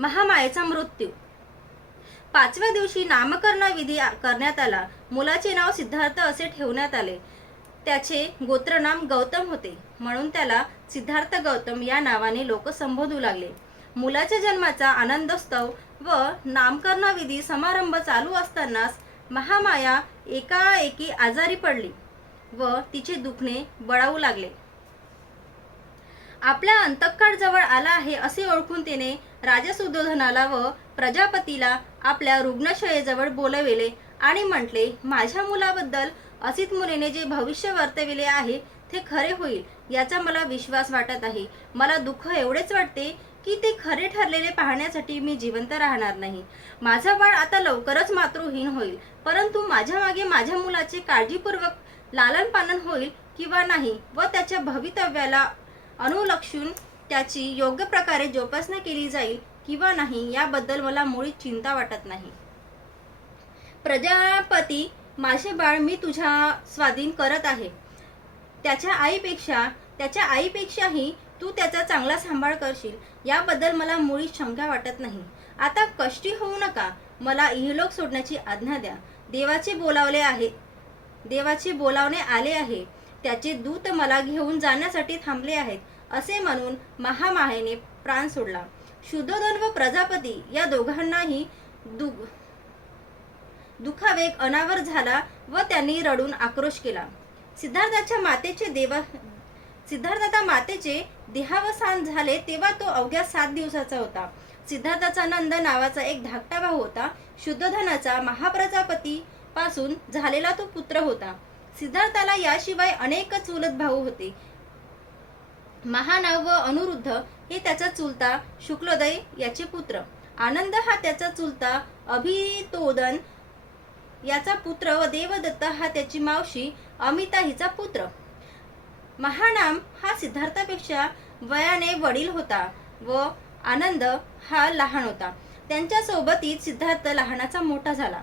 महामायेचा मृत्यू. 5व्या दिवशी नामकरण विधी करण्यात आला. मुलाचे नाव सिद्धार्थ असे ठेवण्यात आले. त्याचे गोत्रनाम गौतम होते, म्हणून त्याला सिद्धार्थ गौतम या नावाने लोक संबोधू लागले. मुलाच्या जन्माचा आनंदोत्सव व नामकरण विधी समारंभ चालू असतानाच महामाया एकाएकी आजारी पडली व तिचे दुखणे बळावू लागले. आपल्या अंतःकाळ जवळ आला आहे असे ओळखून तिने राजा सुद्धोधनाला व प्रजापतीला आपल्या रुग्णशय्येजवळ बोलविले आणि म्हटले, माझ्या मुलाबद्दल असित मुनीने जे भविष्य वर्तविले आहे ते खरे होईल याचा मला विश्वास वाटत आहे. मला दुःख एवढेच वाटते की ते खरे ठरलेले पाहण्यासाठी मी जिवंत राहणार नाही. माझा बाळ आता लवकरच मातृहीन होईल, परंतु माझ्या मागे माझ्या मुलाचे काळजीपूर्वक लालन पालन होईल किंवा नाही व त्याच्या भवितव्याला अनुलक्षून त्याची योग्य प्रकारे जोपासना केली जाईल किंवा नाही याबद्दल मला मुळीच चिंता वाटत नाही. प्रजापती, माझे बाळ मी तुझ्या स्वाधीन करत आहे. त्याच्या आईपेक्षाही तू त्याचा चांगला सांभाळ करशील याबद्दल मला मुळीच शंका वाटत नाही. आता कष्टी होऊ नका. मला इहलोक सोडण्याची आज्ञा द्या. देवाचे बोलावणे आले आहे. त्याचे दूत मला घेऊन जाण्यासाठी थांबले आहेत असे म्हणून महामायेने प्राण सोडला. शुद्धोधन व प्रजापती या दोघांनाही दुःखावेग अनावर झाला व त्यांनी रडून आक्रोश केला. सिद्धार्था मातेचे देहावसान झाले तेव्हा तो अवघ्या 7 दिवसाचा होता. सिद्धार्थाचा नंद नावाचा एक धाकटा भाऊ होता. शुद्धोधनाचा महाप्रजापती पासून झालेला तो पुत्र होता. सिद्धार्थाला याशिवाय अनेक चुलत भाऊ होते. महानव व अनुरुद्ध हे त्याचा चुलता शुक्लोदय याचे पुत्र. आनंद हा त्याचा चुलता अभितोदन याचा पुत्र व देवदत्त हा त्याची मावशी अमिता हिचा पुत्र. महानाम हा सिद्धार्थापेक्षा वयाने वडील होता व आनंद हा लहान होता. त्यांच्या सोबतीत सिद्धार्थ लहानाचा मोठा झाला.